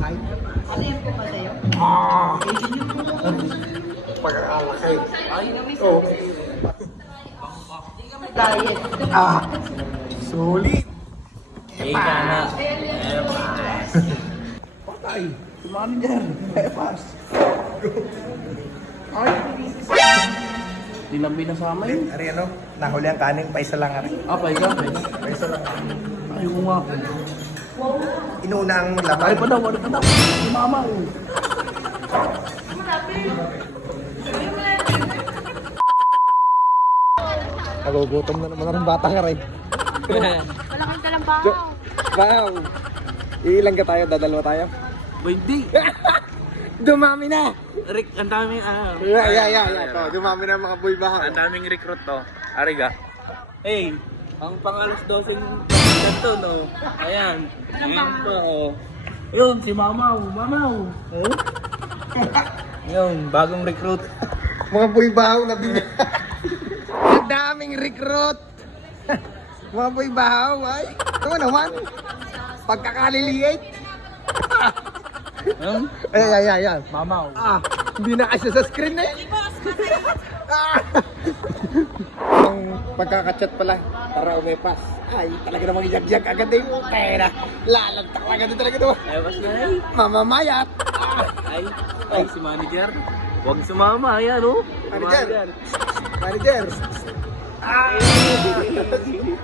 Ay. Ano yan po ba sa'yo? Pagkakalaki. Ay, Oh. diet. Solid. Ika na. Patay. Tumami dyan. Epas. Ay. Di lang binasama yun. Ari ano? Nahuli ang kanin. Paisa lang ari. Paisa. Paisa lang. Ayaw ko nga po. Inuna ang laman. Ay pa daw. Si mama oh. Nagugutom na naman ang bata ka rin. Wala kang talambaho. Wow. Iilan ka tayo? Dadalawa tayo? Hindi. Dumami na! Rick, ang daming Yeah. To, dumami na mga boy baha. Ang daming recruit to. Ariga. Hey, ang pangalas 12 ganito no. Ayan. Yun pa oh. Yun, si Mamaw. Mamaw. Oh? Yun, bagong recruit. Mga boy bahaw na bigyan. Ang daming recruit. Mga boy bahaw ay. Ito naman. Pagkakaliliit. Yun, Ayan. Mamaw. Hindi na kasi sa screen na yun. Ang pagkakachat pala, para umepas. Ay, talaga namang yag-yag agad na yung pera. Lalantak agad na talaga doon. Ay, bas na eh. Mamamayat. Ay, si manager. Huwag sumama, ayan oh. Manager. Manager.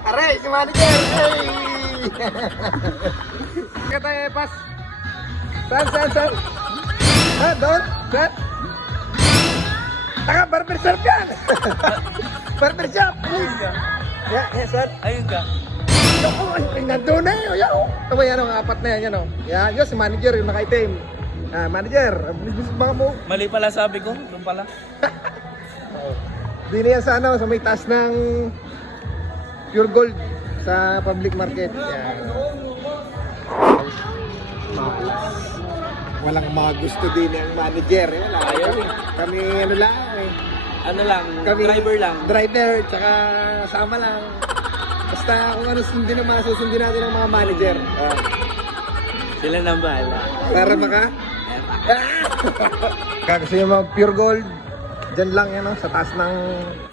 Aray, si manager. Hey! Kata epas. Saan? Doon? Saan? Taka, barber shop yan! Barber shop! Yeah, sir. Ayun ka. Ay, nandun na yun. Yan, oh. Tama yan, ang apat na yan, yan, oh. Yan, yun, si manager, yung naka-itim. Manager, bilis baka mo. Mali pala sabi ko. Doon pala. Di na yan sa ano, sa may taas ng Pure Gold sa public market. Yan. Walang mga gusto din ang manager. Wala. Ayaw Kami, eh. kami ano lang eh. Ano lang, Kami, driver lang. Driver, tsaka sama lang. Basta kung ano sundin naman, susundin natin ng mga manager. Sila nang bahala. Para maka? Kasi yung mga Pure Gold, dyan lang yan, sa taas ng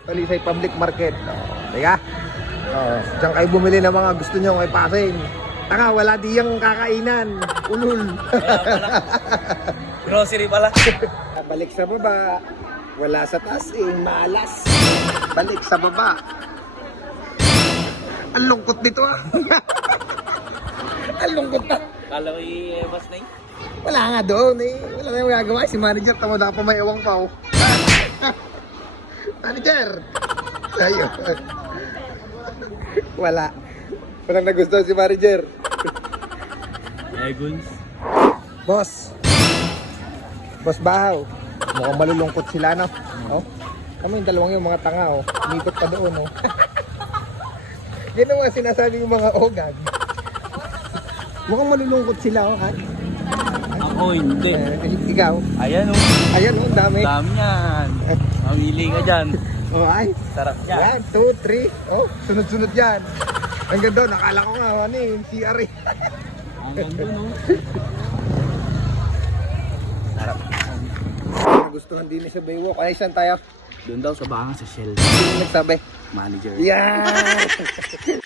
Talisay Public Market. Teka? Diyan kayo bumili ng mga gusto nyo kay Pasing. Taka, wala di yung kakainan. Ulul. Grocery pala. Balik sa baba. Wala sa taas malas. Balik sa baba. Ang lungkot nito Ang lungkot na. Kala ko i-bus na yun. Wala nga doon Wala na yung magagawa. Si manager, tamo na pa may ewang pa Manager! Ayun. Wala. Walang nagustuhan si manager. Guns. Boss Bahaw. Mukhang malulungkot sila, no? Oh? Kami yung dalawang yung mga tanga, umikot pa doon, Yan ang mga sinasabi yung mga ogag. Mukhang malulungkot sila, At Ako hindi. ikaw? Ayan oh. Ayan, ang dami. Dami yan. Mamili ka dyan. Ay. Sarap yan. 1, 2, 3. Sunod-sunod yan. Hanggang doon, nakala ko nga, CR Hanggang doon oh. Sarap. Gustuhan din sa Baywalk. Ay, saan tayo? Doon daw sa banga sa Shell. Sino nagsabi? Manager. Yeah!